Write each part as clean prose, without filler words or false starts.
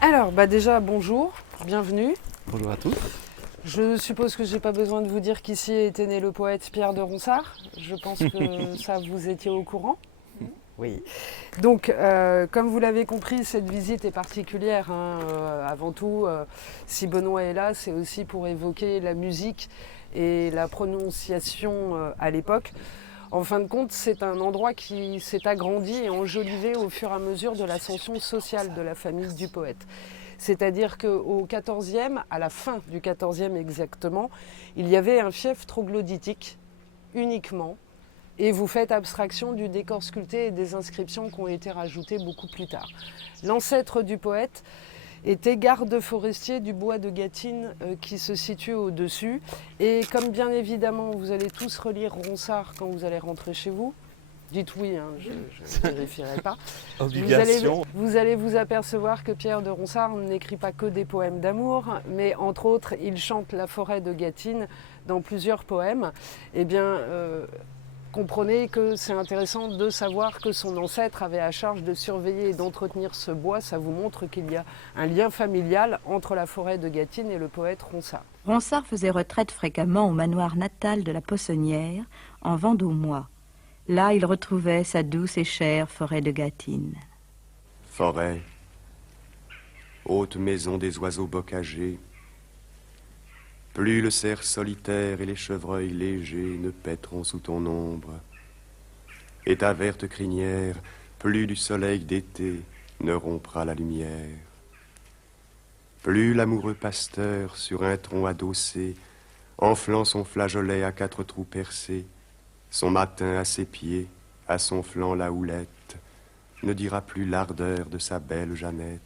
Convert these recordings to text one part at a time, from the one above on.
Alors, déjà, bonjour, bienvenue. Bonjour à tous. Je suppose que je n'ai pas besoin de vous dire qu'ici était né le poète Pierre de Ronsard. Je pense que ça, vous étiez au courant. Oui. Donc, comme vous l'avez compris, cette visite est particulière. Avant tout, si Benoît est là, c'est aussi pour évoquer la musique et la prononciation à l'époque. En fin de compte, c'est un endroit qui s'est agrandi et enjolivé au fur et à mesure de l'ascension sociale de la famille du poète. C'est-à-dire qu'au XIVe, à la fin du XIVe exactement, il y avait un fief troglodytique uniquement, et vous faites abstraction du décor sculpté et des inscriptions qui ont été rajoutées beaucoup plus tard. L'ancêtre du poète était garde forestier du bois de Gâtine qui se situe au-dessus. Et comme bien évidemment vous allez tous relire Ronsard quand vous allez rentrer chez vous, dites oui, je ne vérifierai pas. Obligation. Vous allez vous apercevoir que Pierre de Ronsard n'écrit pas que des poèmes d'amour, mais entre autres, il chante la forêt de Gâtine dans plusieurs poèmes. Eh bien, comprenez que c'est intéressant de savoir que son ancêtre avait à charge de surveiller et d'entretenir ce bois. Ça vous montre qu'il y a un lien familial entre la forêt de Gâtine et le poète Ronsard. Ronsard faisait retraite fréquemment au manoir natal de la Poissonnière, en Vendômois. Là, il retrouvait sa douce et chère forêt de Gâtine. Forêt, haute maison des oiseaux bocagés, plus le cerf solitaire et les chevreuils légers ne paîtront sous ton ombre, et ta verte crinière, plus du soleil d'été, ne rompra la lumière. Plus l'amoureux pasteur, sur un tronc adossé, enflant son flageolet à 4 trous percés, son matin à ses pieds, à son flanc la houlette, ne dira plus l'ardeur de sa belle Jeannette.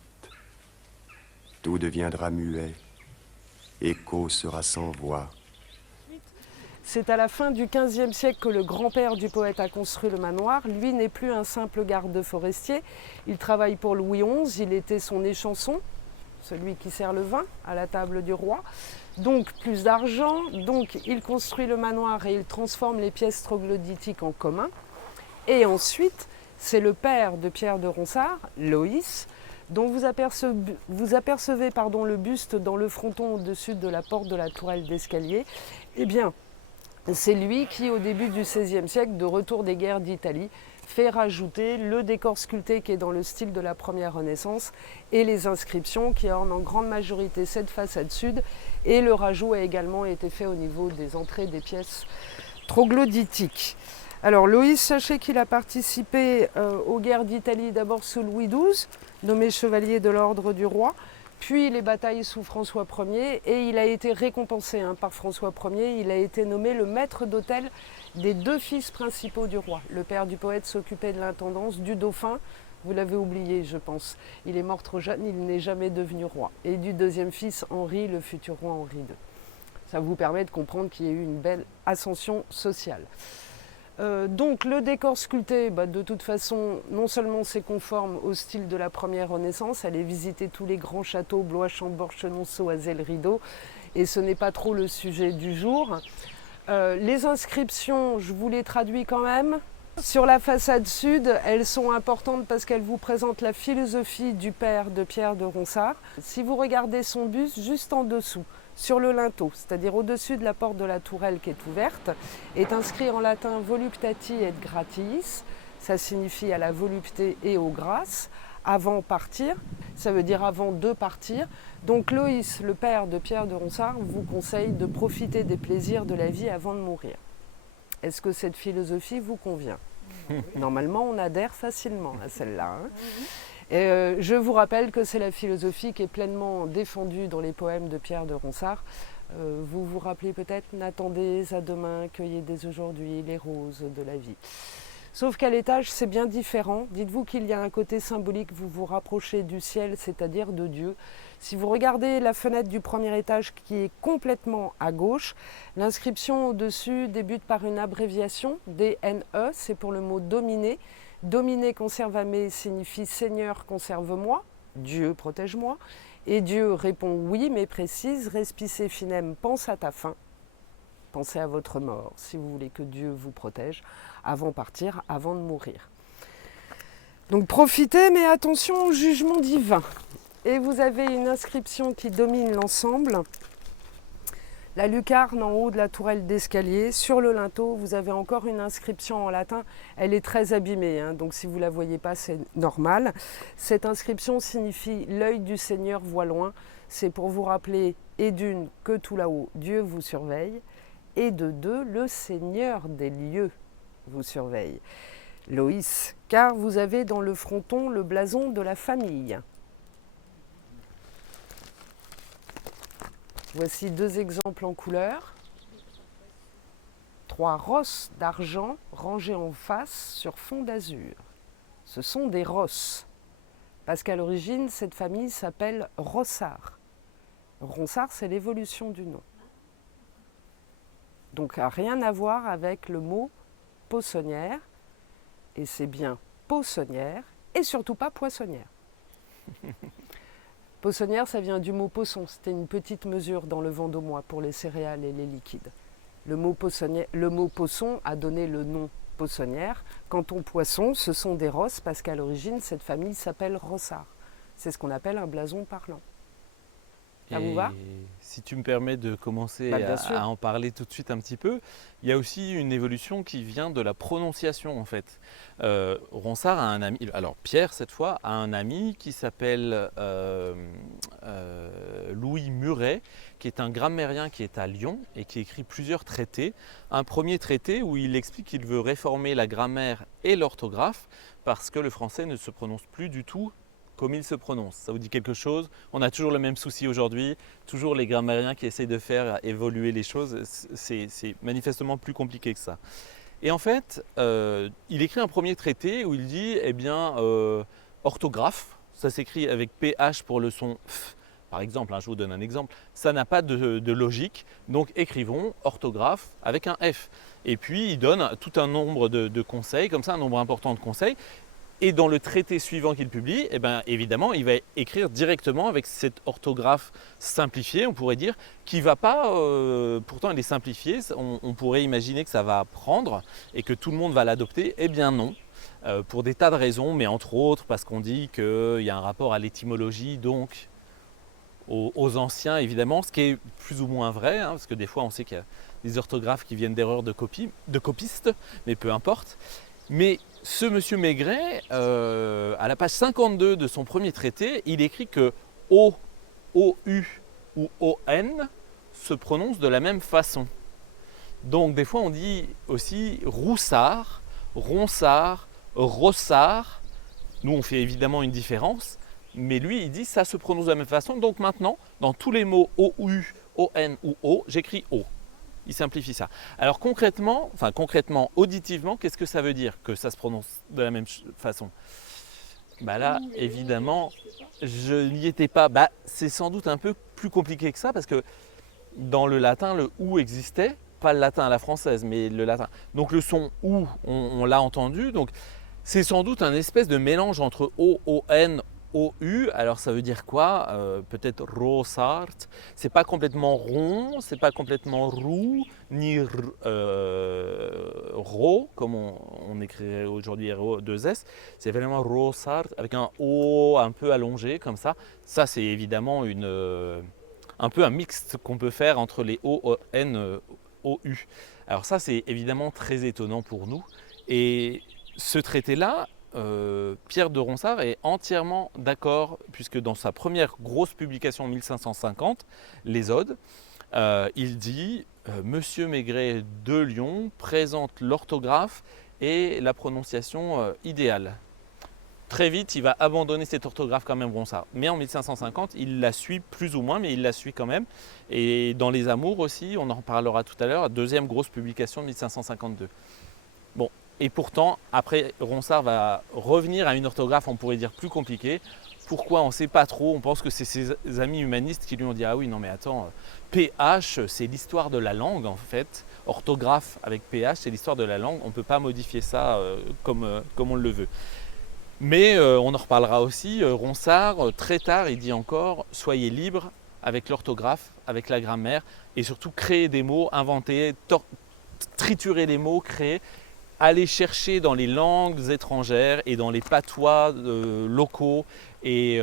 Tout deviendra muet, écho sera sans voix. C'est à la fin du XVe siècle que le grand-père du poète a construit le manoir. Lui n'est plus un simple garde forestier. Il travaille pour Louis XI. Il était son échanson, celui qui sert le vin à la table du roi. Donc plus d'argent. Donc il construit le manoir et il transforme les pièces troglodytiques en commun. Et ensuite, c'est le père de Pierre de Ronsard, Loïs, dont vous apercevez le buste dans le fronton au-dessus de la porte de la tourelle d'escalier. Eh bien, c'est lui qui, au début du XVIe siècle, de retour des guerres d'Italie, fait rajouter le décor sculpté qui est dans le style de la première Renaissance et les inscriptions qui ornent en grande majorité cette façade sud. Et le rajout a également été fait au niveau des entrées des pièces troglodytiques. Alors Loïs, sachez qu'il a participé aux guerres d'Italie d'abord sous Louis XII, nommé chevalier de l'ordre du roi, puis les batailles sous François Ier, et il a été récompensé par François Ier. Il a été nommé le maître d'hôtel des 2 fils principaux du roi. Le père du poète s'occupait de l'intendance du dauphin, vous l'avez oublié je pense, il est mort trop jeune, il n'est jamais devenu roi, et du 2e fils Henri, le futur roi Henri II. Ça vous permet de comprendre qu'il y a eu une belle ascension sociale. Donc le décor sculpté, de toute façon, non seulement c'est conforme au style de la première Renaissance, allez visiter tous les grands châteaux, Blois, Chambord, Chenonceau, Azay, Rideau, et ce n'est pas trop le sujet du jour. Les inscriptions, je vous les traduis quand même. Sur la façade sud, elles sont importantes parce qu'elles vous présentent la philosophie du père de Pierre de Ronsard. Si vous regardez son buste, juste en dessous, sur le linteau, c'est-à-dire au-dessus de la porte de la tourelle qui est ouverte, est inscrit en latin voluptati et gratiis. Ça signifie à la volupté et aux grâces. Avant partir, ça veut dire avant de partir. Donc Loïs, le père de Pierre de Ronsard, vous conseille de profiter des plaisirs de la vie avant de mourir. Est-ce que cette philosophie vous convient ? Normalement, on adhère facilement à celle-là. Et je vous rappelle que c'est la philosophie qui est pleinement défendue dans les poèmes de Pierre de Ronsard. Vous vous rappelez peut-être « N'attendez à demain, cueillez dès aujourd'hui les roses de la vie ». Sauf qu'à l'étage, c'est bien différent. Dites-vous qu'il y a un côté symbolique, vous vous rapprochez du ciel, c'est-à-dire de Dieu. Si vous regardez la fenêtre du premier étage qui est complètement à gauche, l'inscription au-dessus débute par une abréviation, DNE, c'est pour le mot dominer. Dominer conservame signifie Seigneur conserve-moi, Dieu protège-moi. Et Dieu répond oui, mais précise, respice finem, pense à ta fin. Pensez à votre mort, si vous voulez que Dieu vous protège, avant de partir, avant de mourir. Donc profitez, mais attention au jugement divin. Et vous avez une inscription qui domine l'ensemble. La lucarne en haut de la tourelle d'escalier. Sur le linteau, vous avez encore une inscription en latin. Elle est très abîmée, hein, donc si vous ne la voyez pas, c'est normal. Cette inscription signifie « L'œil du Seigneur voit loin ». C'est pour vous rappeler, et d'une, que tout là-haut, Dieu vous surveille, et de deux, le Seigneur des lieux vous surveille. Loïs, car vous avez dans le fronton le blason de la famille. Voici 2 exemples en couleur. 3 rosses d'argent rangées en face sur fond d'azur. Ce sont des rosses, parce qu'à l'origine, cette famille s'appelle Rossard. Ronsard, c'est l'évolution du nom. Donc, rien à voir avec le mot poissonnière, et c'est bien poissonnière, et surtout pas poissonnière. Poissonnière, ça vient du mot poisson. C'était une petite mesure dans le Vendômois pour les céréales et les liquides. Le mot poisson a donné le nom poissonnière. Quant au poisson, ce sont des rosses parce qu'à l'origine, cette famille s'appelle Rossard. C'est ce qu'on appelle un blason parlant. Ça vous va ? Si tu me permets de commencer à en parler tout de suite un petit peu, il y a aussi une évolution qui vient de la prononciation en fait. Ronsard a un ami, alors Pierre cette fois, a un ami qui s'appelle Louis Muret, qui est un grammairien qui est à Lyon et qui écrit plusieurs traités. Un premier traité où il explique qu'il veut réformer la grammaire et l'orthographe parce que le français ne se prononce plus du tout comme il se prononce. Ça vous dit quelque chose? On a toujours le même souci aujourd'hui, toujours les grammairiens qui essayent de faire évoluer les choses, c'est manifestement plus compliqué que ça. Et en fait, il écrit un premier traité où il dit, eh bien, orthographe, ça s'écrit avec PH pour le son F, par exemple, hein, je vous donne un exemple, ça n'a pas de logique, donc écrivons orthographe avec un F. Et puis il donne tout un nombre de conseils, comme ça, un nombre important de conseils. Et dans le traité suivant qu'il publie, eh bien, évidemment, il va écrire directement avec cette orthographe simplifiée, on pourrait dire, qui ne va pas, pourtant elle est simplifiée, on pourrait imaginer que ça va prendre et que tout le monde va l'adopter. Eh bien non, pour des tas de raisons, mais entre autres parce qu'on dit qu'il y a un rapport à l'étymologie, donc aux anciens évidemment, ce qui est plus ou moins vrai, hein, parce que des fois on sait qu'il y a des orthographes qui viennent d'erreurs de copistes, mais peu importe. Mais ce monsieur Maigret, à la page 52 de son premier traité, il écrit que O, OU ou ON se prononcent de la même façon. Donc des fois on dit aussi Roussard, Ronsard, Rossard. Nous on fait évidemment une différence, mais lui il dit ça se prononce de la même façon. Donc maintenant, dans tous les mots OU, ON ou O, j'écris O. Il simplifie ça. Alors concrètement, auditivement, qu'est-ce que ça veut dire que ça se prononce de la même façon? Bah là, évidemment, je n'y étais pas. Bah, c'est sans doute un peu plus compliqué que ça parce que dans le latin, le OU existait, pas le latin à la française, mais le latin. Donc le son OU, on l'a entendu. Donc c'est sans doute un espèce de mélange entre O, ON, OU, alors ça veut dire quoi? Peut-être Rossard, c'est pas complètement rond, c'est pas complètement roux, ni ro, comme on écrirait aujourd'hui RO2S, c'est vraiment Rossard avec un O un peu allongé comme ça. Ça c'est évidemment un peu un mixte qu'on peut faire entre les O, N, OU. Alors ça c'est évidemment très étonnant pour nous et ce traité-là, Pierre de Ronsard est entièrement d'accord puisque dans sa première grosse publication en 1550, les Odes, il dit Monsieur Maigret de Lyon présente l'orthographe et la prononciation idéale. Très vite, il va abandonner cette orthographe quand même Ronsard. Mais en 1550, il la suit plus ou moins, mais il la suit quand même. Et dans Les Amours aussi, on en reparlera tout à l'heure, deuxième grosse publication de 1552. Bon. Et pourtant, après, Ronsard va revenir à une orthographe, on pourrait dire plus compliquée. Pourquoi? On ne sait pas trop. On pense que c'est ses amis humanistes qui lui ont dit « Ah oui, non mais attends, PH, c'est l'histoire de la langue en fait. Orthographe avec PH, c'est l'histoire de la langue. On ne peut pas modifier ça comme on le veut. » Mais on en reparlera aussi. Ronsard, très tard, il dit encore « Soyez libres avec l'orthographe, avec la grammaire et surtout créer des mots, inventer, triturer les mots, créer. » aller chercher dans les langues étrangères et dans les patois locaux et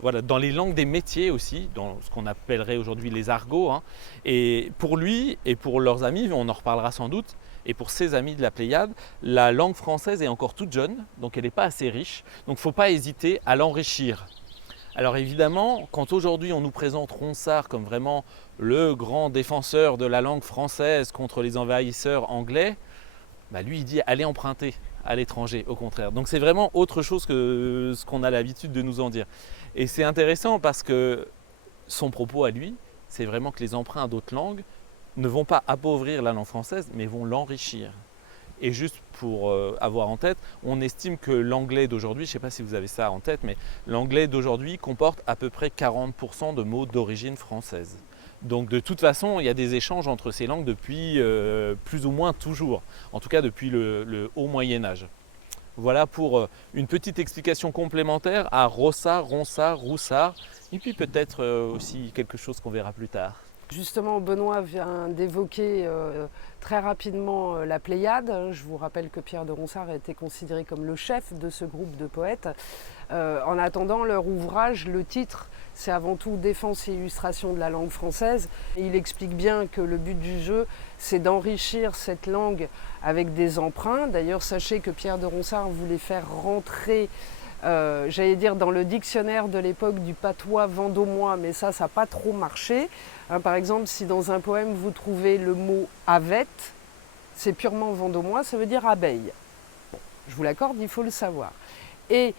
voilà, dans les langues des métiers aussi, dans ce qu'on appellerait aujourd'hui les argots. Hein. Et pour lui et pour leurs amis, on en reparlera sans doute, et pour ses amis de la Pléiade, la langue française est encore toute jeune, donc elle n'est pas assez riche, donc il ne faut pas hésiter à l'enrichir. Alors évidemment, quand aujourd'hui on nous présente Ronsard comme vraiment le grand défenseur de la langue française contre les envahisseurs anglais, bah lui il dit allez emprunter à l'étranger, au contraire. Donc c'est vraiment autre chose que ce qu'on a l'habitude de nous en dire. Et c'est intéressant parce que son propos à lui, c'est vraiment que les emprunts d'autres langues ne vont pas appauvrir la langue française, mais vont l'enrichir. Et juste pour avoir en tête, on estime que l'anglais d'aujourd'hui, je ne sais pas si vous avez ça en tête, mais l'anglais d'aujourd'hui comporte à peu près 40% de mots d'origine française. Donc de toute façon, il y a des échanges entre ces langues depuis plus ou moins toujours, en tout cas depuis le haut Moyen-Âge. Voilà pour une petite explication complémentaire à Rossard, Ronsard, Roussard, et puis peut-être aussi quelque chose qu'on verra plus tard. Justement, Benoît vient d'évoquer très rapidement la Pléiade. Je vous rappelle que Pierre de Ronsard a été considéré comme le chef de ce groupe de poètes. En attendant, leur ouvrage, le titre, c'est avant tout Défense et illustration de la langue française. Il explique bien que le but du jeu, c'est d'enrichir cette langue avec des emprunts. D'ailleurs, sachez que Pierre de Ronsard voulait faire rentrer j'allais dire dans le dictionnaire de l'époque du patois vendômois, mais ça n'a pas trop marché. Hein, par exemple, si dans un poème vous trouvez le mot avette, c'est purement vendômois, ça veut dire abeille. Bon, je vous l'accorde, il faut le savoir. Et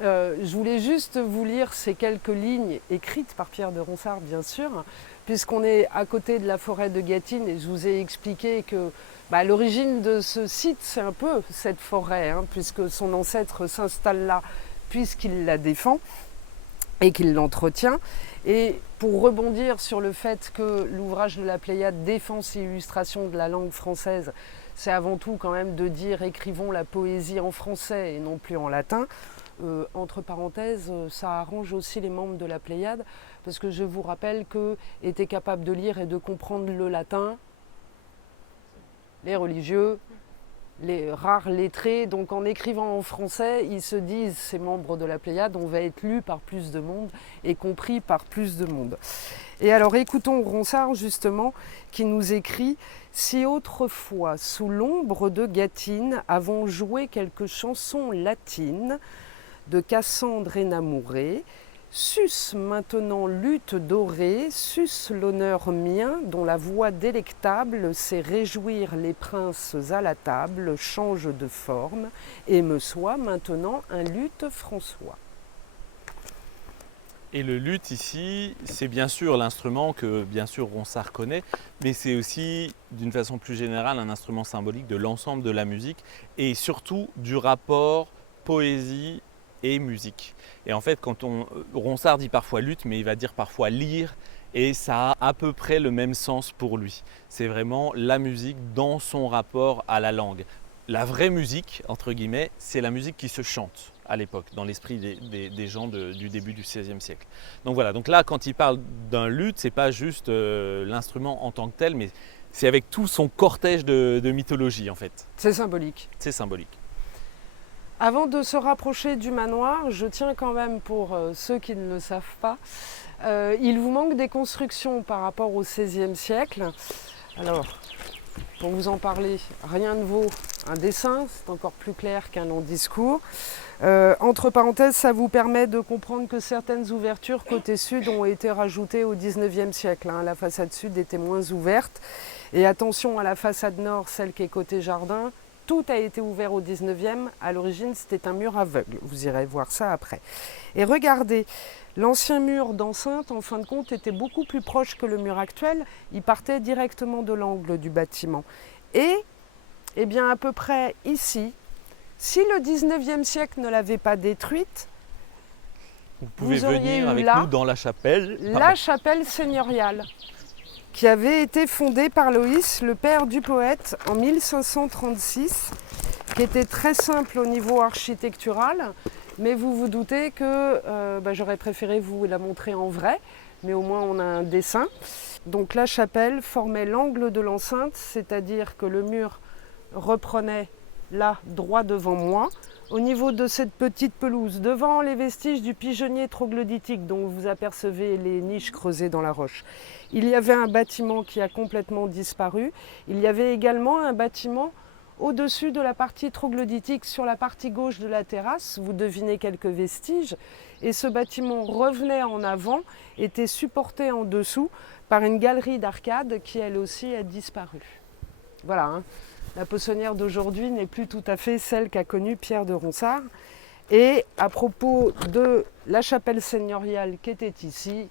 je voulais juste vous lire ces quelques lignes écrites par Pierre de Ronsard, bien sûr, puisqu'on est à côté de la forêt de Gâtine, et je vous ai expliqué que l'origine de ce site, c'est un peu cette forêt, hein, puisque son ancêtre s'installe là, puisqu'il la défend et qu'il l'entretient. Et pour rebondir sur le fait que l'ouvrage de la Pléiade, Défense et illustration de la langue française, c'est avant tout quand même de dire écrivons la poésie en français et non plus en latin. Entre parenthèses, ça arrange aussi les membres de la Pléiade, parce que je vous rappelle qu'eux étaient capables de lire et de comprendre le latin, les religieux, les rares lettrés. Donc en écrivant en français, ils se disent, ces membres de la Pléiade, on va être lus par plus de monde et compris par plus de monde. Et alors écoutons Ronsard justement qui nous écrit « Si autrefois, sous l'ombre de Gâtine, avons joué quelques chansons latines de Cassandre énamourée, sus maintenant lutte dorée, sus l'honneur mien, dont la voix délectable sait réjouir les princes à la table, change de forme, et me soit maintenant un luth François. » Et le luth ici, c'est bien sûr l'instrument que bien sûr Ronsard connaît, mais c'est aussi d'une façon plus générale un instrument symbolique de l'ensemble de la musique et surtout du rapport poésie et musique. Et en fait, Ronsard dit parfois luth, mais il va dire parfois lyre, et ça a à peu près le même sens pour lui. C'est vraiment la musique dans son rapport à la langue. La vraie musique, entre guillemets, c'est la musique qui se chante à l'époque, dans l'esprit des gens du début du XVIe siècle. Donc voilà, donc là, quand il parle d'un luth, c'est pas juste l'instrument en tant que tel, mais c'est avec tout son cortège de mythologie, en fait. C'est symbolique. C'est symbolique. Avant de se rapprocher du manoir, je tiens quand même, pour ceux qui ne le savent pas, il vous manque des constructions par rapport au XVIe siècle. Alors, pour vous en parler, rien ne vaut un dessin, c'est encore plus clair qu'un long discours. Entre parenthèses, ça vous permet de comprendre que certaines ouvertures côté sud ont été rajoutées au XIXe siècle. Hein. La façade sud était moins ouverte. Et attention à la façade nord, celle qui est côté jardin. Tout a été ouvert au 19e. À l'origine, c'était un mur aveugle. Vous irez voir ça après. Et regardez, l'ancien mur d'enceinte, en fin de compte, était beaucoup plus proche que le mur actuel. Il partait directement de l'angle du bâtiment. Et, eh bien, à peu près ici, si le 19e siècle ne l'avait pas détruite, vous pouvez venir avec nous dans la chapelle. La chapelle seigneuriale, qui avait été fondée par Loïs, le père du poète, en 1536, qui était très simple au niveau architectural, mais vous vous doutez que j'aurais préféré vous la montrer en vrai, mais au moins on a un dessin. Donc la chapelle formait l'angle de l'enceinte, c'est-à-dire que le mur reprenait là, droit devant moi, au niveau de cette petite pelouse, devant les vestiges du pigeonnier troglodytique dont vous apercevez les niches creusées dans la roche. Il y avait un bâtiment qui a complètement disparu. Il y avait également un bâtiment au-dessus de la partie troglodytique, sur la partie gauche de la terrasse. Vous devinez quelques vestiges. Et ce bâtiment revenait en avant, était supporté en dessous par une galerie d'arcades qui elle aussi a disparu. Voilà, hein. La poissonnière d'aujourd'hui n'est plus tout à fait celle qu'a connue Pierre de Ronsard. Et à propos de la chapelle seigneuriale qui était ici.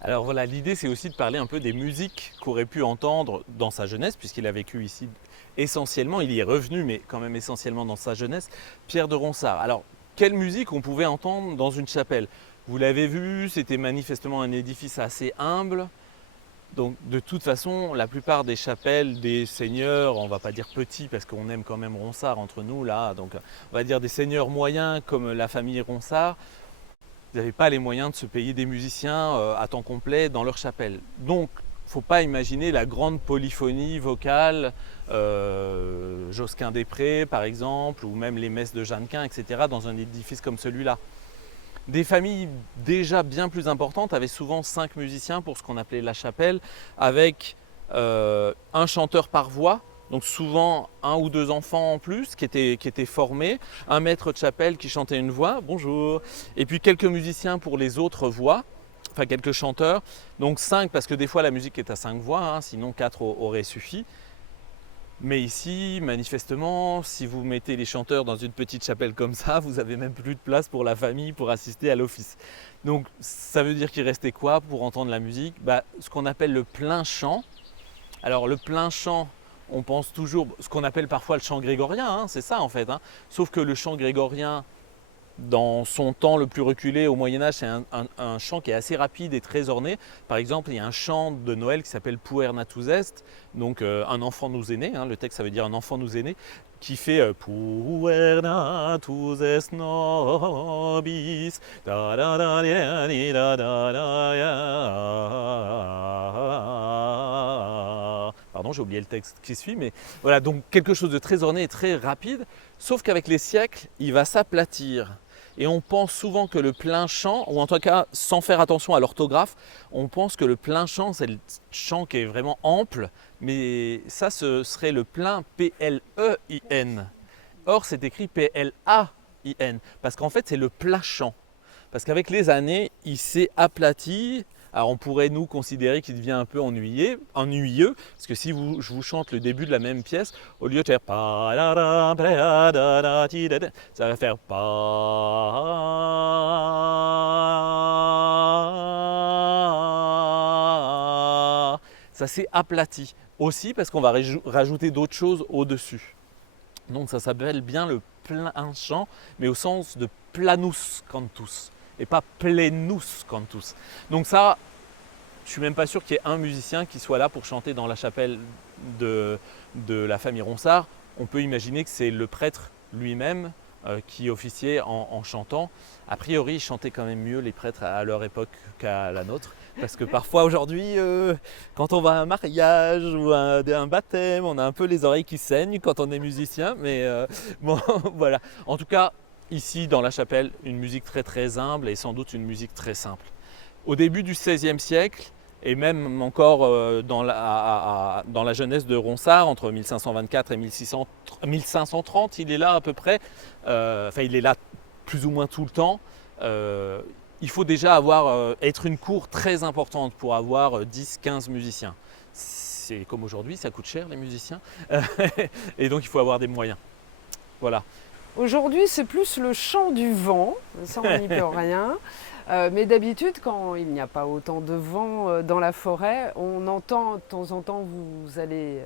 Alors voilà, l'idée c'est aussi de parler un peu des musiques qu'aurait pu entendre dans sa jeunesse, puisqu'il a vécu ici essentiellement, il y est revenu, mais quand même essentiellement dans sa jeunesse, Pierre de Ronsard. Alors, quelle musique on pouvait entendre dans une chapelle? Vous l'avez vu, c'était manifestement un édifice assez humble. Donc de toute façon, la plupart des chapelles des seigneurs, on ne va pas dire petits parce qu'on aime quand même Ronsard entre nous là, donc on va dire des seigneurs moyens comme la famille Ronsard, ils n'avaient pas les moyens de se payer des musiciens à temps complet dans leur chapelle. Donc il ne faut pas imaginer la grande polyphonie vocale, Josquin-des-Prés par exemple, ou même les messes de Jeannequin, etc. dans un édifice comme celui-là. Des familles déjà bien plus importantes avaient souvent 5 musiciens pour ce qu'on appelait la chapelle, avec un chanteur par voix, donc souvent 1 ou 2 enfants en plus qui étaient formés, un maître de chapelle qui chantait une voix, bonjour, et puis quelques musiciens pour les autres voix, enfin quelques chanteurs, donc 5 parce que des fois la musique est à 5 voix, hein, sinon 4 aurait suffi. Mais ici, manifestement, si vous mettez les chanteurs dans une petite chapelle comme ça, vous n'avez même plus de place pour la famille pour assister à l'office. Donc ça veut dire qu'il restait quoi pour entendre la musique? Ce qu'on appelle le plein chant. Alors le plein chant, on pense toujours, ce qu'on appelle parfois le chant grégorien, hein, c'est ça en fait. Hein. Sauf que le chant grégorien, dans son temps le plus reculé au Moyen-Âge, c'est un chant qui est assez rapide et très orné. Par exemple, il y a un chant de Noël qui s'appelle Puer natus est, donc un enfant nous est né, hein, le texte ça veut dire un enfant nous est né, qui fait Puer natus est nobis, da da da da da da da. Pardon, j'ai oublié le texte qui suit, mais voilà, donc quelque chose de très orné et très rapide, sauf qu'avec les siècles, il va s'aplatir. Et on pense souvent que le plein chant, ou en tout cas sans faire attention à l'orthographe, on pense que le plein chant c'est le chant qui est vraiment ample, mais ça ce serait le plein P-L-E-I-N. Or c'est écrit P-L-A-I-N, parce qu'en fait c'est le plat chant. Parce qu'avec les années, il s'est aplati. Alors on pourrait nous considérer qu'il devient un peu ennuyeux, parce que si je vous chante le début de la même pièce, au lieu de faire ça va faire ça s'est aplati. Aussi parce qu'on va rajouter d'autres choses au-dessus. Donc ça s'appelle bien le plein chant, mais au sens de planus cantus. Et pas plenus cantus. Donc ça, je ne suis même pas sûr qu'il y ait un musicien qui soit là pour chanter dans la chapelle de la famille Ronsard. On peut imaginer que c'est le prêtre lui-même qui officiait en chantant. A priori, ils chantaient quand même mieux les prêtres à leur époque qu'à la nôtre. Parce que parfois aujourd'hui, quand on va à un mariage ou à un baptême, on a un peu les oreilles qui saignent quand on est musicien. Mais bon, voilà. En tout cas, ici, dans la chapelle, une musique très très humble et sans doute une musique très simple. Au début du XVIe siècle, et même encore dans la jeunesse de Ronsard, entre 1524 et 1530, il est là à peu près, il est là plus ou moins tout le temps. Il faut déjà être une cour très importante pour avoir 10-15 musiciens. C'est comme aujourd'hui, ça coûte cher les musiciens, et donc il faut avoir des moyens. Voilà. Aujourd'hui, c'est plus le chant du vent, ça on n'y peut rien. Mais d'habitude, quand il n'y a pas autant de vent dans la forêt, on entend de temps en temps, vous allez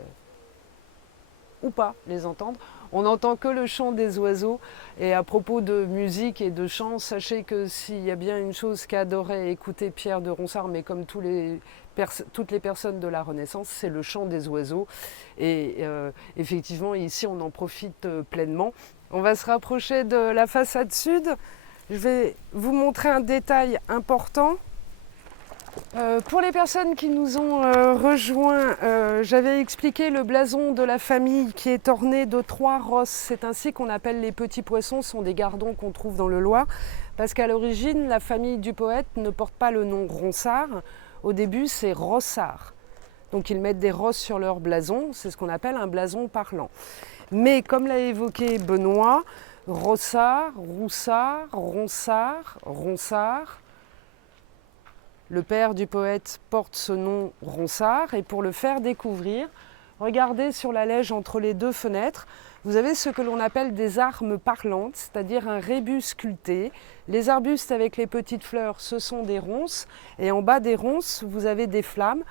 ou pas les entendre, on n'entend que le chant des oiseaux. Et à propos de musique et de chant, sachez que s'il y a bien une chose qu'adorait écouter Pierre de Ronsard, mais comme toutes les personnes de la Renaissance, c'est le chant des oiseaux. Et effectivement, ici, on en profite pleinement. On va se rapprocher de la façade sud. Je vais vous montrer un détail important. Pour les personnes qui nous ont rejoints, j'avais expliqué le blason de la famille qui est orné de 3 rosses. C'est ainsi qu'on appelle les petits poissons, ce sont des gardons qu'on trouve dans le Loir, parce qu'à l'origine, la famille du poète ne porte pas le nom Ronsard. Au début, c'est Rossard. Donc ils mettent des rosses sur leur blason, c'est ce qu'on appelle un blason parlant. Mais comme l'a évoqué Benoît, Rossard, Roussard, Ronsard, Ronsard. Le père du poète porte ce nom Ronsard et pour le faire découvrir, regardez sur la lège entre les 2 fenêtres, vous avez ce que l'on appelle des armes parlantes, c'est-à-dire un rébus sculpté. Les arbustes avec les petites fleurs, ce sont des ronces et en bas des ronces, vous avez des flammes,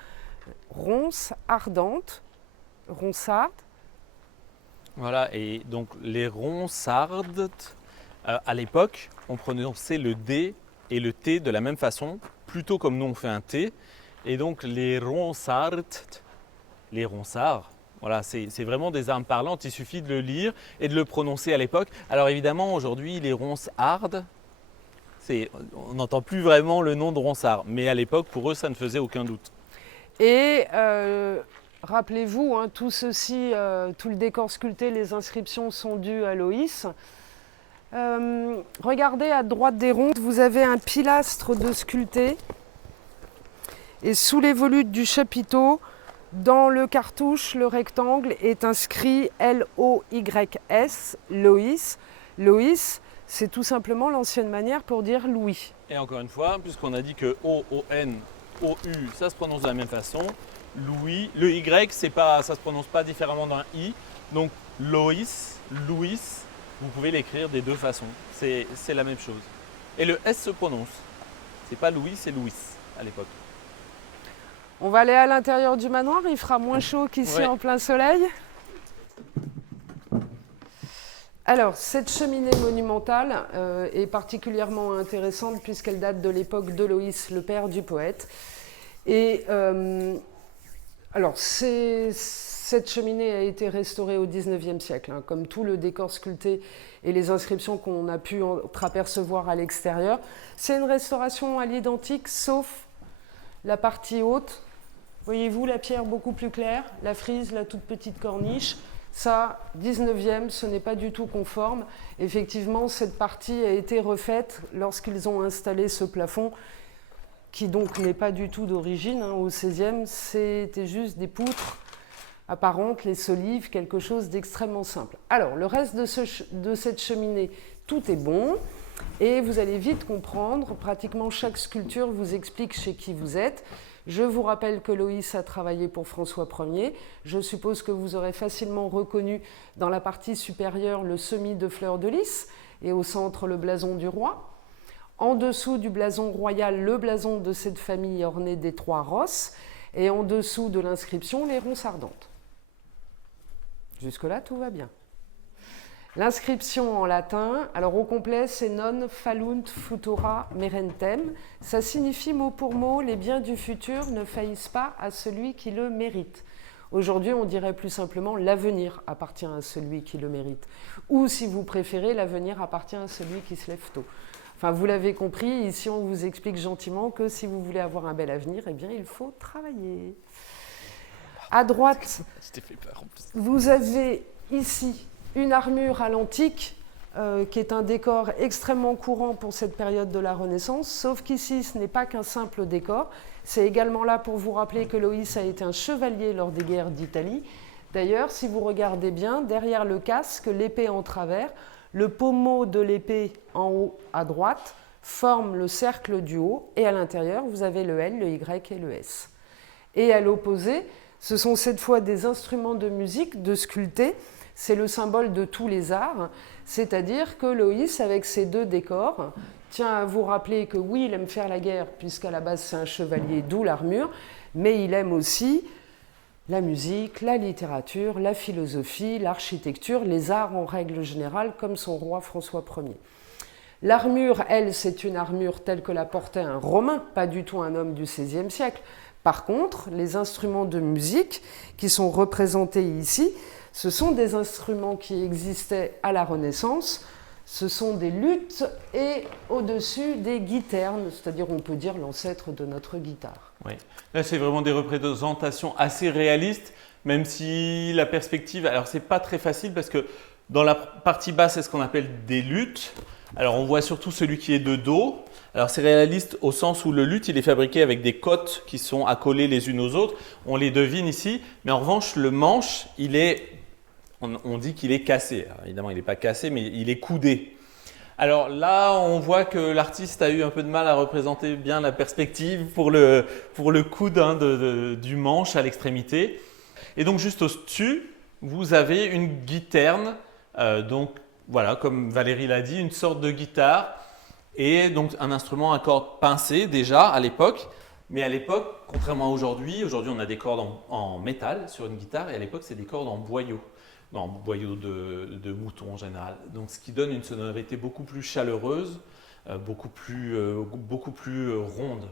ronces ardentes, ronsardes. Voilà, et donc les ronsardes, à l'époque, on prononçait le D et le T de la même façon, plutôt comme nous on fait un T. Et donc les ronsards, voilà, c'est vraiment des armes parlantes, il suffit de le lire et de le prononcer à l'époque. Alors évidemment, aujourd'hui, les ronsardes, on n'entend plus vraiment le nom de ronsard, mais à l'époque, pour eux, ça ne faisait aucun doute. Et rappelez-vous, hein, tout ceci, tout le décor sculpté, les inscriptions sont dues à Loïs. Regardez à droite des rondes, vous avez un pilastre de sculpté. Et sous les volutes du chapiteau, dans le cartouche, le rectangle est inscrit L-O-Y-S, Loïs. Loïs, c'est tout simplement l'ancienne manière pour dire Louis. Et encore une fois, puisqu'on a dit que O-O-N, O-U, ça se prononce de la même façon. Louis, le Y, ça se prononce pas différemment d'un I. Donc Loïs, Louis, vous pouvez l'écrire des 2 façons. C'est la même chose. Et le S se prononce. C'est pas Louis, c'est Louis à l'époque. On va aller à l'intérieur du manoir, il fera moins chaud qu'ici en plein soleil. Alors, cette cheminée monumentale est particulièrement intéressante puisqu'elle date de l'époque de Loïs, le père du poète. Et alors, cette cheminée a été restaurée au XIXe siècle, hein, comme tout le décor sculpté et les inscriptions qu'on a pu entreapercevoir à l'extérieur. C'est une restauration à l'identique, sauf la partie haute. Voyez-vous la pierre beaucoup plus claire, la frise, la toute petite corniche. Ça, 19e, ce n'est pas du tout conforme. Effectivement, cette partie a été refaite lorsqu'ils ont installé ce plafond, qui donc n'est pas du tout d'origine. Hein, au 16e, c'était juste des poutres apparentes, les solives, quelque chose d'extrêmement simple. Alors, le reste de cette cheminée, tout est bon. Et vous allez vite comprendre, pratiquement chaque sculpture vous explique chez qui vous êtes. Je vous rappelle que Loïs a travaillé pour François Ier. Je suppose que vous aurez facilement reconnu dans la partie supérieure le semis de fleurs de lys et au centre le blason du roi. En dessous du blason royal, le blason de cette famille orné des 3 rosses et en dessous de l'inscription, les ronces ardentes. Jusque-là, tout va bien. L'inscription en latin, alors au complet, c'est non fallunt futura merentem. Ça signifie mot pour mot, les biens du futur ne faillissent pas à celui qui le mérite. Aujourd'hui, on dirait plus simplement l'avenir appartient à celui qui le mérite. Ou si vous préférez, l'avenir appartient à celui qui se lève tôt. Enfin, vous l'avez compris, ici on vous explique gentiment que si vous voulez avoir un bel avenir, eh bien il faut travailler. À droite, vous avez ici une armure à l'antique, qui est un décor extrêmement courant pour cette période de la Renaissance, sauf qu'ici, ce n'est pas qu'un simple décor. C'est également là pour vous rappeler que Loïs a été un chevalier lors des guerres d'Italie. D'ailleurs, si vous regardez bien, derrière le casque, l'épée en travers, le pommeau de l'épée en haut à droite forme le cercle du haut, et à l'intérieur, vous avez le L, le Y et le S. Et à l'opposé, ce sont cette fois des instruments de musique, de sculptés. C'est le symbole de tous les arts, c'est-à-dire que Loïs, avec ces 2 décors, tient à vous rappeler que oui, il aime faire la guerre, puisqu'à la base c'est un chevalier, d'où l'armure, mais il aime aussi la musique, la littérature, la philosophie, l'architecture, les arts en règle générale, comme son roi François Ier. L'armure, elle, c'est une armure telle que la portait un Romain, pas du tout un homme du XVIe siècle. Par contre, les instruments de musique qui sont représentés ici, ce sont des instruments qui existaient à la Renaissance. ce sont des luths et au-dessus des guiternes, c'est-à-dire on peut dire l'ancêtre de notre guitare. Oui. Là, c'est vraiment des représentations assez réalistes, même si la perspective… Alors, c'est pas très facile parce que dans la partie basse, c'est ce qu'on appelle des luths. Alors, on voit surtout celui qui est de dos. Alors, c'est réaliste au sens où le luth, il est fabriqué avec des côtes qui sont accolées les unes aux autres. On les devine ici. Mais en revanche, le manche, on dit qu'il est cassé. Alors, évidemment, il n'est pas cassé, mais il est coudé. Alors là, on voit que l'artiste a eu un peu de mal à représenter bien la perspective pour le coude du manche à l'extrémité. Et donc, juste au-dessus, vous avez une guiterne. Donc, voilà, comme Valérie l'a dit, une sorte de guitare. Et donc, un instrument à cordes pincées déjà à l'époque. Mais à l'époque, contrairement à aujourd'hui, on a des cordes en métal sur une guitare. Et à l'époque, c'est des cordes en boyau. Boyau de mouton en général. Donc, ce qui donne une sonorité beaucoup plus chaleureuse, beaucoup plus ronde.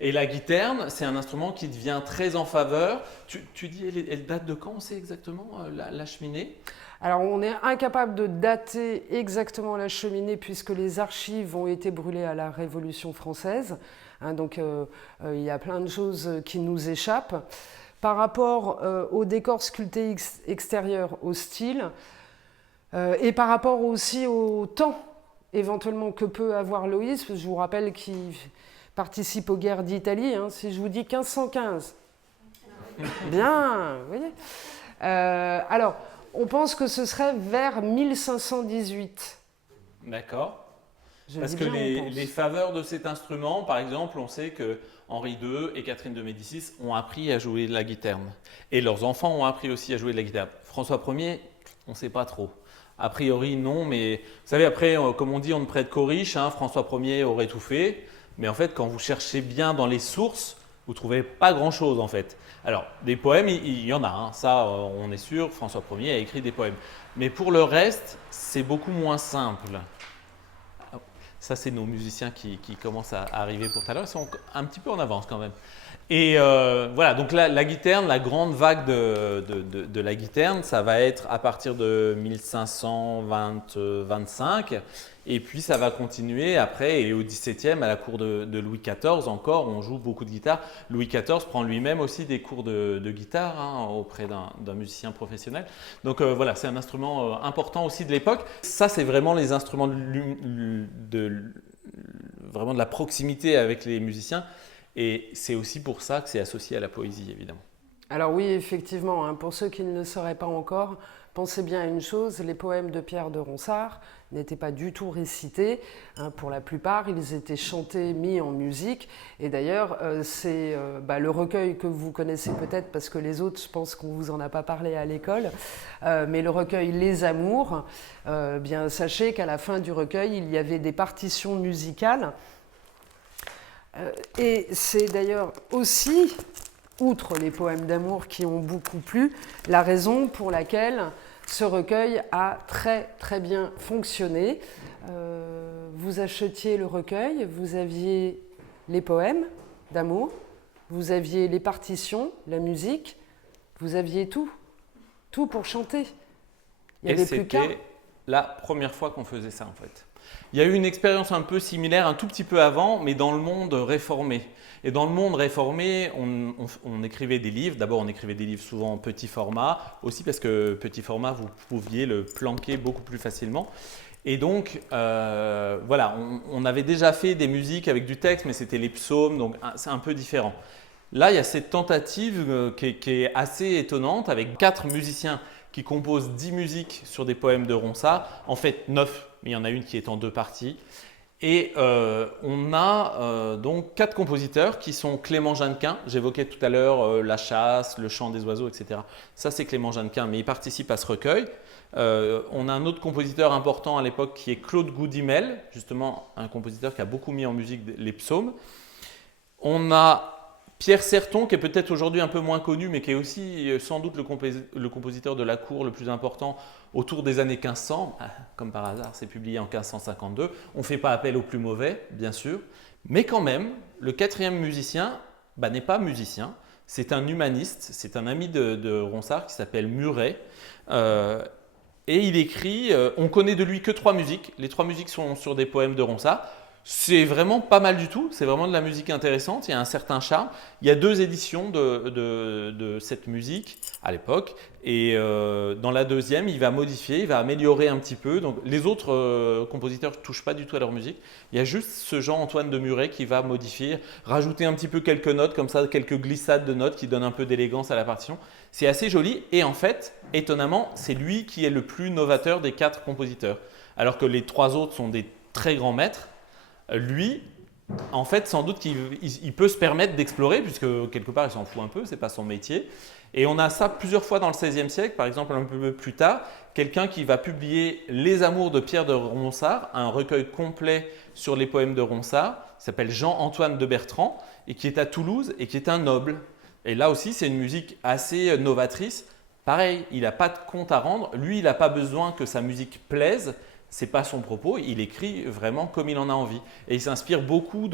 Et la guiterne, c'est un instrument qui devient très en faveur. Tu dis, elle date de quand, on sait exactement, la cheminée ? Alors, on est incapable de dater exactement la cheminée puisque les archives ont été brûlées à la Révolution française. Donc, il y a plein de choses qui nous échappent. Par rapport au décor sculpté extérieur, au style, et par rapport aussi au temps éventuellement que peut avoir Loïs, je vous rappelle qu'il participe aux guerres d'Italie, si je vous dis 1515. Bien, vous voyez. Alors, on pense que ce serait vers 1518. D'accord. Parce que les faveurs de cet instrument, par exemple, on sait que Henri II et Catherine de Médicis ont appris à jouer de la guiterne. Et leurs enfants ont appris aussi à jouer de la guitare. François Ier, on ne sait pas trop. A priori, non, mais vous savez, après, comme on dit, on ne prête qu'aux riches. François Ier aurait tout fait. Mais en fait, quand vous cherchez bien dans les sources, vous ne trouvez pas grand-chose, en fait. Alors, des poèmes, il y en a. Ça, on est sûr, François Ier a écrit des poèmes. Mais pour le reste, c'est beaucoup moins simple. Ça, c'est nos musiciens qui commencent à arriver pour tout à l'heure. Ils sont un petit peu en avance quand même. Et voilà, donc la guiterne, la grande vague de la guiterne, ça va être à partir de 1525. Et puis, ça va continuer après. Et au XVIIe, à la cour de Louis XIV encore, on joue beaucoup de guitare. Louis XIV prend lui-même aussi des cours de guitare auprès d'un musicien professionnel. Donc voilà, c'est un instrument important aussi de l'époque. Ça, c'est vraiment les instruments vraiment de la proximité avec les musiciens. Et c'est aussi pour ça que c'est associé à la poésie, évidemment. Alors oui, effectivement, pour ceux qui ne le sauraient pas encore, pensez bien à une chose, les poèmes de Pierre de Ronsard n'étaient pas du tout récités. Pour la plupart, ils étaient chantés, mis en musique. Et d'ailleurs, c'est le recueil que vous connaissez peut-être, parce que les autres, je pense qu'on ne vous en a pas parlé à l'école, mais le recueil Les Amours, bien sachez qu'à la fin du recueil, il y avait des partitions musicales. Et c'est d'ailleurs aussi, outre les poèmes d'amour qui ont beaucoup plu, la raison pour laquelle ce recueil a très très bien fonctionné. Vous achetiez le recueil, vous aviez les poèmes d'amour, vous aviez les partitions, la musique, vous aviez tout pour chanter. Il n'y avait plus qu'à. C'était la première fois qu'on faisait ça en fait. Il y a eu une expérience un peu similaire, un tout petit peu avant, mais dans le monde réformé. Et dans le monde réformé, on écrivait des livres. D'abord, on écrivait des livres souvent en petit format, aussi parce que petit format, vous pouviez le planquer beaucoup plus facilement. Et donc, voilà, on avait déjà fait des musiques avec du texte, mais c'était les psaumes, donc c'est un peu différent. Là, il y a cette tentative qui est assez étonnante, avec 4 musiciens qui composent 10 musiques sur des poèmes de Ronsard, en fait 9, mais il y en a une qui est en 2 parties. Et on a donc 4 compositeurs qui sont Clément Jeannequin, j'évoquais tout à l'heure la chasse, le chant des oiseaux, etc. Ça c'est Clément Jeannequin, mais il participe à ce recueil. On a un autre compositeur important à l'époque qui est Claude Goudimel, justement un compositeur qui a beaucoup mis en musique les psaumes. On a Pierre Certon, qui est peut-être aujourd'hui un peu moins connu, mais qui est aussi sans doute le compositeur de la cour le plus important autour des années 1500. Comme par hasard, c'est publié en 1552. On ne fait pas appel aux plus mauvais, bien sûr. Mais quand même, le 4e musicien n'est pas musicien. C'est un humaniste, c'est un ami de Ronsard qui s'appelle Muret. Et il écrit, on connaît de lui que 3 musiques. Les 3 musiques sont sur des poèmes de Ronsard. C'est vraiment pas mal du tout, c'est vraiment de la musique intéressante, il y a un certain charme. Il y a 2 éditions de cette musique à l'époque, et dans la deuxième, il va modifier, il va améliorer un petit peu. Donc, les autres compositeurs ne touchent pas du tout à leur musique. Il y a juste ce Jean-Antoine de Muret qui va modifier, rajouter un petit peu quelques notes, comme ça, quelques glissades de notes qui donnent un peu d'élégance à la partition. C'est assez joli, et en fait, étonnamment, c'est lui qui est le plus novateur des 4 compositeurs. Alors que les 3 autres sont des très grands maîtres. Lui, en fait, sans doute qu'il peut se permettre d'explorer, puisque quelque part, il s'en fout un peu, c'est pas son métier. Et on a ça plusieurs fois dans le XVIe siècle, par exemple un peu plus tard, quelqu'un qui va publier Les Amours de Pierre de Ronsard, un recueil complet sur les poèmes de Ronsard, qui s'appelle Jean-Antoine de Bertrand, et qui est à Toulouse, et qui est un noble. Et là aussi, c'est une musique assez novatrice. Pareil, il n'a pas de compte à rendre, lui, il n'a pas besoin que sa musique plaise. C'est pas son propos, il écrit vraiment comme il en a envie. Et il s'inspire beaucoup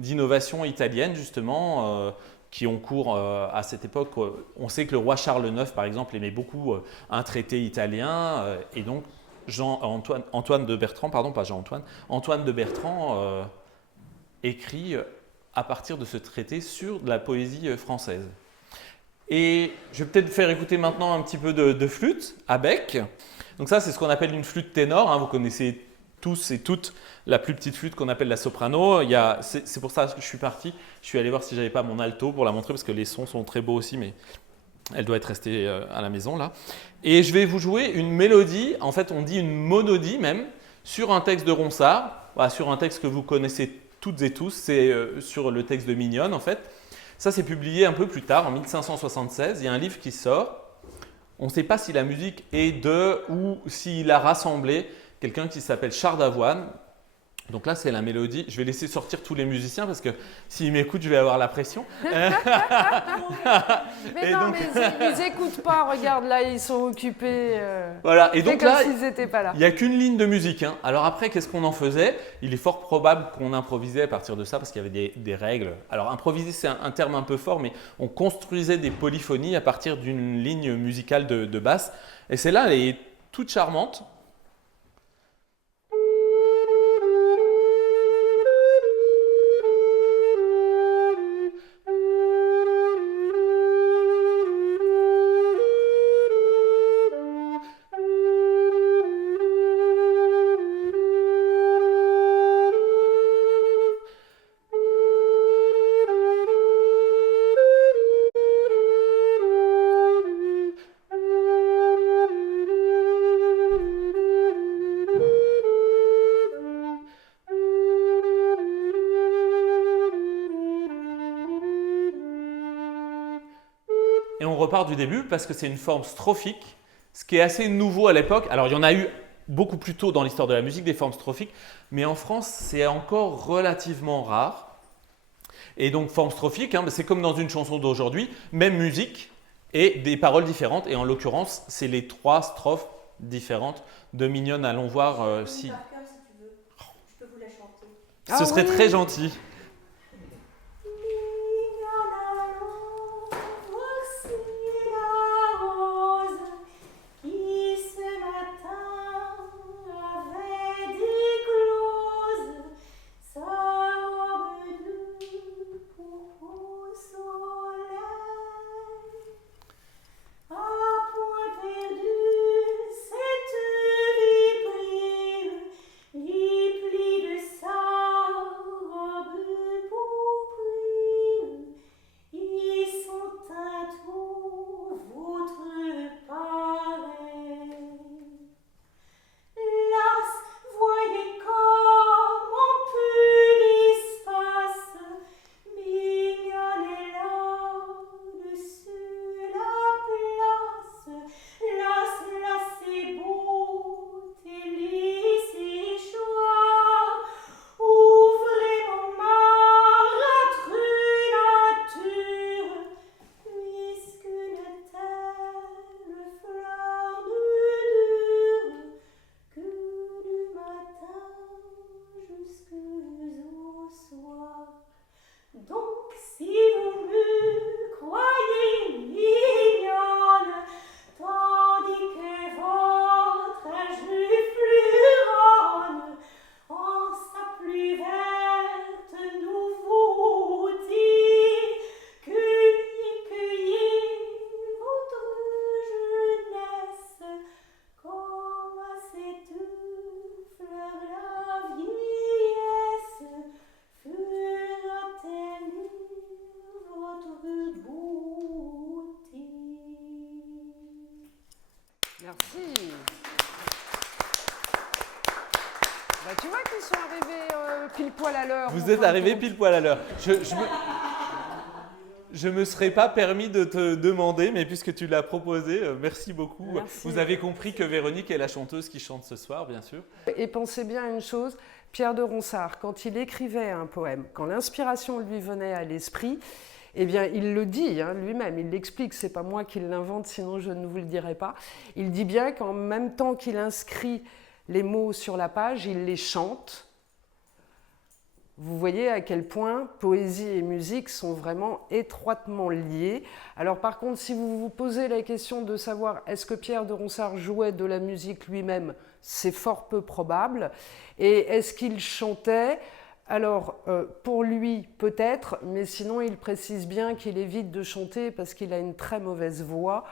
d'innovations italiennes, justement, qui ont cours à cette époque. On sait que le roi Charles IX, par exemple, aimait beaucoup un traité italien. Et donc, Antoine de Bertrand, pardon, pas Jean-Antoine, Antoine de Bertrand écrit à partir de ce traité sur de la poésie française. Et je vais peut-être faire écouter maintenant un petit peu de flûte à bec. Donc ça, c'est ce qu'on appelle une flûte ténor. Hein. Vous connaissez tous et toutes la plus petite flûte qu'on appelle la soprano. C'est pour ça que je suis parti. Je suis allé voir si j'avais pas mon alto pour la montrer parce que les sons sont très beaux aussi, mais elle doit être restée à la maison là. Et je vais vous jouer une mélodie. En fait, on dit une monodie même sur un texte de Ronsard, sur un texte que vous connaissez toutes et tous. C'est sur le texte de Mignonne en fait. Ça, c'est publié un peu plus tard, en 1576. Il y a un livre qui sort. On ne sait pas si la musique est de ou s'il a rassemblé quelqu'un qui s'appelle Charles Davoine. Donc là, c'est la mélodie. Je vais laisser sortir tous les musiciens parce que s'ils m'écoutent, je vais avoir la pression. Mais non, mais ils n'écoutent pas. Regarde, là, ils sont occupés. Voilà. Et donc là, s'ils n'étaient pas là. Il n'y a qu'une ligne de musique. Hein. Alors après, qu'est-ce qu'on en faisait? Il est fort probable qu'on improvisait à partir de ça parce qu'il y avait des règles. Alors improviser, c'est un terme un peu fort, mais on construisait des polyphonies à partir d'une ligne musicale de basse. Et celle-là, elle est toute charmante. Et on repart du début parce que c'est une forme strophique, ce qui est assez nouveau à l'époque. Alors il y en a eu beaucoup plus tôt dans l'histoire de la musique des formes strophiques, mais en France c'est encore relativement rare. Et donc forme strophique, hein, c'est comme dans une chanson d'aujourd'hui, même musique et des paroles différentes. Et en l'occurrence, c'est les 3 strophes différentes de Mignonne. Allons voir si... Par cœur, si tu veux. Je peux vous la chanter. Ce serait très gentil. Plis de sa robe Merci. Bah, tu vois qu'ils sont arrivés pile poil à l'heure. Vous êtes arrivé pile poil à l'heure. Je me serais pas permis de te demander, mais puisque tu l'as proposé, merci beaucoup. Merci. Vous avez compris que Véronique est la chanteuse qui chante ce soir, bien sûr. Et pensez bien à une chose, Pierre de Ronsard, quand il écrivait un poème, quand l'inspiration lui venait à l'esprit, eh bien, il le dit lui-même, il l'explique, c'est pas moi qui l'invente, sinon je ne vous le dirai pas. Il dit bien qu'en même temps qu'il inscrit les mots sur la page, il les chante. Vous voyez à quel point poésie et musique sont vraiment étroitement liées. Alors par contre, si vous vous posez la question de savoir est-ce que Pierre de Ronsard jouait de la musique lui-même, c'est fort peu probable. Et est-ce qu'il chantait ? Alors pour lui peut-être, mais sinon il précise bien qu'il évite de chanter parce qu'il a une très mauvaise voix.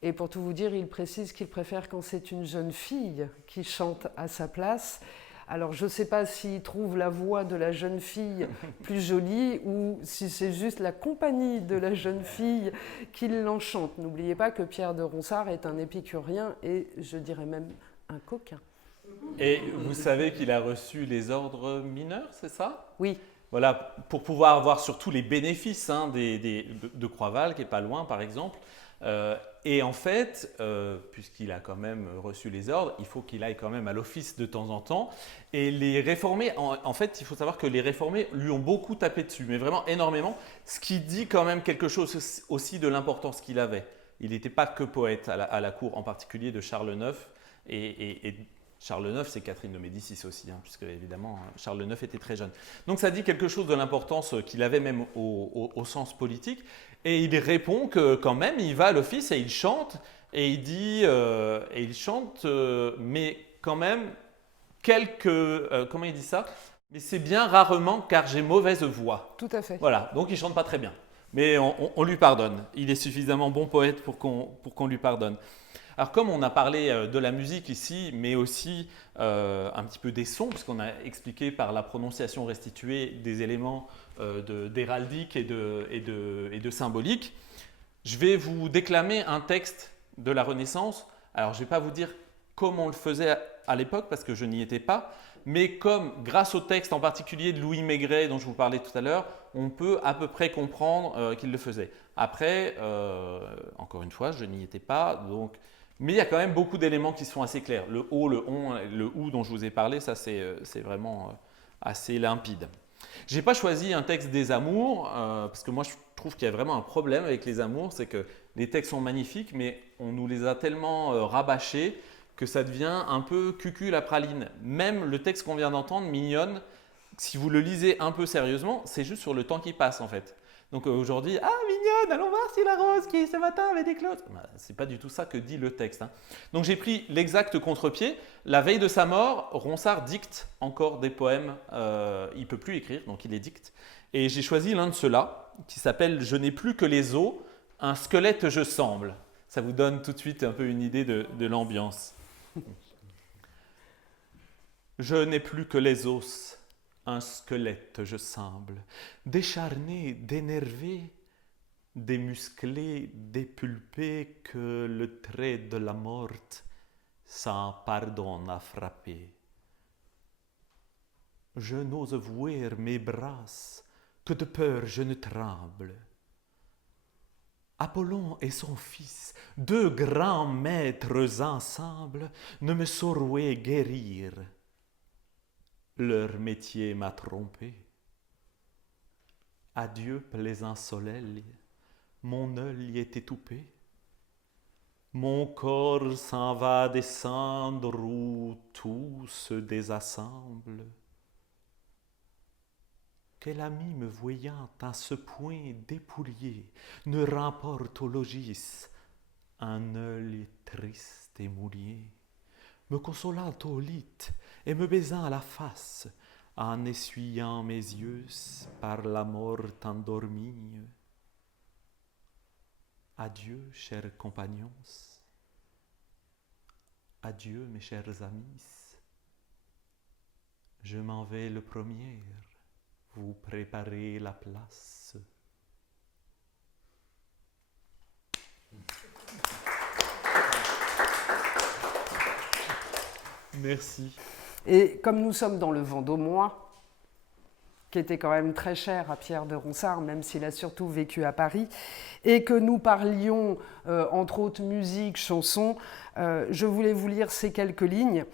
Et pour tout vous dire, il précise qu'il préfère quand c'est une jeune fille qui chante à sa place. Alors, je ne sais pas s'il trouve la voix de la jeune fille plus jolie ou si c'est juste la compagnie de la jeune fille qui l'enchante. N'oubliez pas que Pierre de Ronsard est un épicurien et je dirais même un coquin. Et vous savez qu'il a reçu les ordres mineurs, c'est ça ? Oui. Voilà, pour pouvoir avoir surtout les bénéfices de Croixval, qui n'est pas loin, par exemple. Et en fait, puisqu'il a quand même reçu les ordres, il faut qu'il aille quand même à l'office de temps en temps. Et les réformés, en fait, il faut savoir que les réformés lui ont beaucoup tapé dessus, mais vraiment énormément, ce qui dit quand même quelque chose aussi de l'importance qu'il avait. Il n'était pas que poète à la cour, en particulier de Charles IX. Et Charles IX, c'est Catherine de Médicis aussi, puisque évidemment, Charles IX était très jeune. Donc ça dit quelque chose de l'importance qu'il avait même au sens politique. Et il répond que quand même, il va à l'office et il chante. Et il dit, mais quand même, comment il dit ça ? Mais c'est bien rarement car j'ai mauvaise voix. Tout à fait. Voilà, donc il ne chante pas très bien. Mais on lui pardonne. Il est suffisamment bon poète pour qu'on lui pardonne. Alors comme on a parlé de la musique ici, mais aussi un petit peu des sons, puisqu'on a expliqué par la prononciation restituée des éléments d'héraldique et de symbolique, je vais vous déclamer un texte de la Renaissance. Alors je ne vais pas vous dire comme on le faisait à l'époque, parce que je n'y étais pas, mais comme grâce au texte en particulier de Louis Maigret dont je vous parlais tout à l'heure, on peut à peu près comprendre qu'il le faisait. Après, encore une fois, je n'y étais pas, donc... Mais il y a quand même beaucoup d'éléments qui sont assez clairs. Le O, le on, le ou dont je vous ai parlé, ça c'est vraiment assez limpide. Je n'ai pas choisi un texte des amours, parce que moi je trouve qu'il y a vraiment un problème avec les amours, c'est que les textes sont magnifiques, mais on nous les a tellement rabâchés que ça devient un peu cucul la praline. Même le texte qu'on vient d'entendre, Mignonne, si vous le lisez un peu sérieusement, c'est juste sur le temps qui passe en fait. Donc aujourd'hui, ah Mignonne, allons voir si la rose qui ce matin avait des cloches. C'est pas du tout ça que dit le texte. Donc j'ai pris l'exact contre-pied. La veille de sa mort, Ronsard dicte encore des poèmes. Il ne peut plus écrire, donc il les dicte. Et j'ai choisi l'un de ceux-là, qui s'appelle « Je n'ai plus que les os, un squelette je semble ». Ça vous donne tout de suite un peu une idée de l'ambiance. Je n'ai plus que les os. Un squelette, je semble, décharné, dénervé, démusclé, dépulpé, que le trait de la morte sans pardon a frappé. Je n'ose vouer mes bras, que de peur je ne tremble. Apollon et son fils, deux grands maîtres ensemble, ne me sauraient guérir. Leur métier m'a trompé. Adieu, plaisant soleil, mon œil est étouffé. Mon corps s'en va descendre où tout se désassemble. Quel ami me voyant à ce point dépouillé ne remporte au logis un œil triste et mouillé, me consolant au lit et me baisant à la face, en essuyant mes yeux par la mort endormie. Adieu, chers compagnons, adieu, mes chers amis, je m'en vais le premier, vous préparez la place. Merci. Et comme nous sommes dans le Vendômois, qui était quand même très cher à Pierre de Ronsard, même s'il a surtout vécu à Paris, et que nous parlions, entre autres, musique, chansons, je voulais vous lire ces quelques lignes.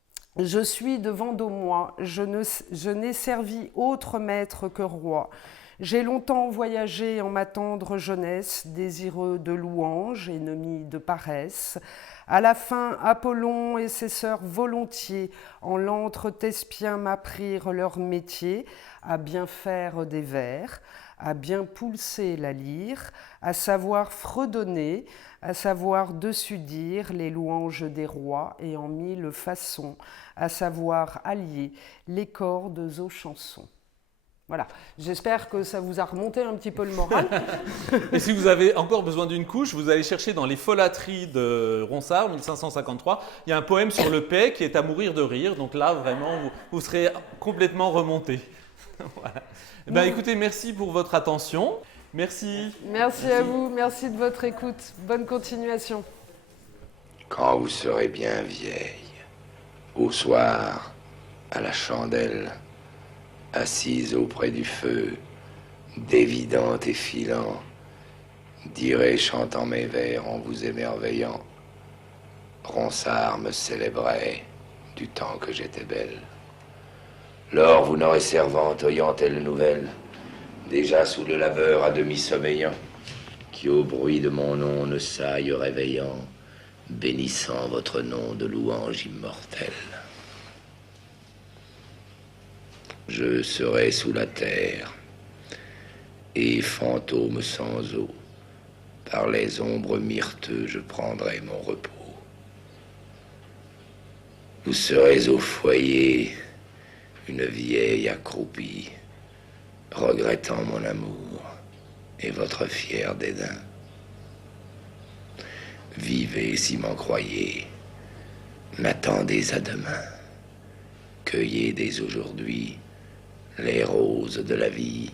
« Je suis de Vendômois, je n'ai servi autre maître que roi. J'ai longtemps voyagé en ma tendre jeunesse, désireux de louanges, ennemi de paresse. À la fin, Apollon et ses sœurs volontiers, en l'antre Thespien m'apprirent leur métier, à bien faire des vers, à bien poulser la lyre, à savoir fredonner, à savoir dessus dire les louanges des rois et en mille façons, à savoir allier les cordes aux chansons. » Voilà, j'espère que ça vous a remonté un petit peu le moral. Et si vous avez encore besoin d'une couche, vous allez chercher dans les folâteries de Ronsard, 1553. Il y a un poème sur le paix qui est à mourir de rire. Donc là, vraiment, vous serez complètement remonté. Voilà. Ben, écoutez, merci pour votre attention. Merci. Merci à vous, merci de votre écoute. Bonne continuation. Quand vous serez bien vieille, au soir, à la chandelle, assise auprès du feu, dévidante et filant, dirai chantant mes vers en vous émerveillant, Ronsard me célébrait du temps que j'étais belle. Lors vous n'aurez servante ayant telle nouvelle, déjà sous le laveur à demi sommeillant, qui au bruit de mon nom ne saille réveillant, bénissant votre nom de louange immortelle. Je serai sous la terre, et fantôme sans eau, par les ombres myrteux je prendrai mon repos. Vous serez au foyer, une vieille accroupie, regrettant mon amour et votre fier dédain. Vivez si m'en croyez, n'attendez à demain, cueillez dès aujourd'hui les roses de la vie